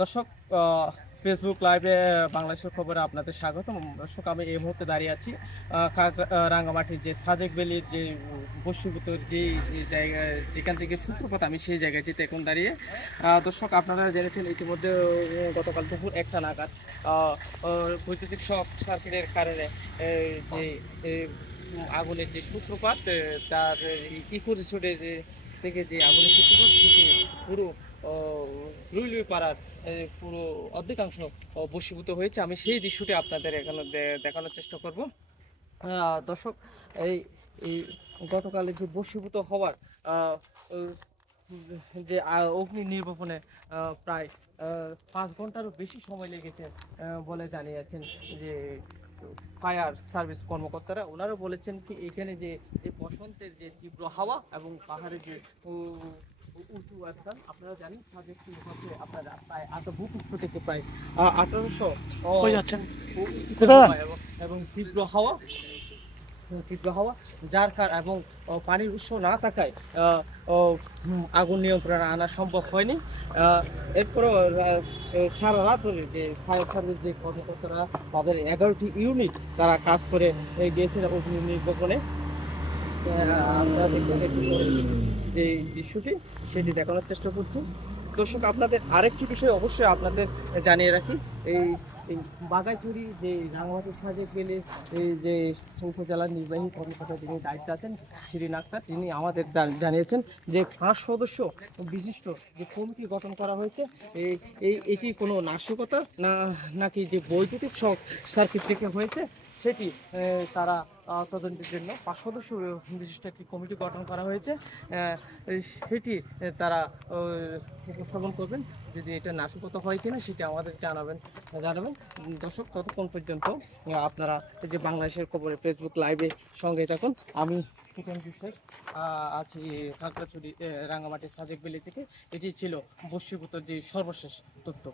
দর্শক, ফেসবুক লাইভে বাংলাদেশের খবরে আপনাদের স্বাগতম। দর্শক, আমি এই মুহূর্তে দাঁড়িয়ে আছি রাঙ্গামাটির যে সাজেক ভ্যালির যে বস্তুভূত যে জায়গা, যেখান থেকে সূত্রপাত, আমি সেই জায়গাটিতে এখন দাঁড়িয়ে। দর্শক, আপনারা জেনেছেন ইতিমধ্যে গতকাল দুপুর 1টা নাগাদ বৈদ্যুতিক শক সার্কিটের কারণে যে আগুনের যে সূত্রপাত, তার ইকো রিসোর্টের থেকে যে আগুনের সূত্রপাত সেটি পুরো রুইলুই পাড়ার পুরো অর্ধেকাংশ বশীভূত হয়েছে। আমি সেই দৃশ্যটি আপনাদের এখানে দেখানোর চেষ্টা করব। দর্শক, এই এই গতকালে যে বশীভূত হওয়ার আহ, যে অগ্নি নির্বাপনে প্রায় 5 ঘন্টারও বেশি সময় লেগেছে বলে জানিয়েছেন যে ফায়ার সার্ভিস কর্মকর্তারা। ওনারা বলেছেন কি, এখানে যে বসন্তের যে তীব্র হাওয়া এবং পাহাড়ের যে উঁচু স্থান, আপনারা জানেন সাজেক হচ্ছে আপনার প্রায় ভূপৃষ্ঠ থেকে প্রায় 1800 এবং তীব্র হাওয়া যার এবং পানির উৎস না থাকায় আগুন নিয়ন্ত্রণে আনা সম্ভব হয়নি। এরপরও সারা রাত ধরে যে ফায়ার সার্ভিস যে কর্মকর্তারা, তাদের 11টি ইউনিট তারা কাজ করে গিয়েছেন অগ্নি নির্বাপনে। আপনারা দেখবেন একটু পরে যে দৃশ্যটি, সেটি দেখানোর চেষ্টা করছি। দর্শক, আপনাদের আরেকটি বিষয় অবশ্যই আপনাদের জানিয়ে রাখি। এই এই বাগাইছড়ি যে রাঙামাটি সাজেক ভ্যালির এই যে উপজেলার নির্বাহী কর্মকর্তা যিনি দায়িত্বে আছেন, শিরিন আক্তার, তিনি আমাদের জানিয়েছেন যে 5 সদস্য বিশিষ্ট যে কমিটি গঠন করা হয়েছে, এটি কোনো নাশকতা নাকি যে বৈদ্যুতিক শক সার্কিট থেকে হয়েছে সেটি তারা তদন্তের জন্য 5 সদস্য বিশিষ্ট একটি কমিটি গঠন করা হয়েছে। সেটি তারা উপস্থাপন করবেন। যদি এটা নাশকতা হয় কিনা সেটি আমাদের জানাবেন। দর্শক, ততক্ষণ পর্যন্ত আপনারা যে বাংলাদেশের খবরে ফেসবুক লাইভে সঙ্গে থাকুন। আমি কিচেন বিশ্বাস আছি খাগড়াছড়ি রাঙ্গামাটি সাজেক ভ্যালি থেকে। এটি ছিল বশীভূত যে সর্বশেষ তথ্য।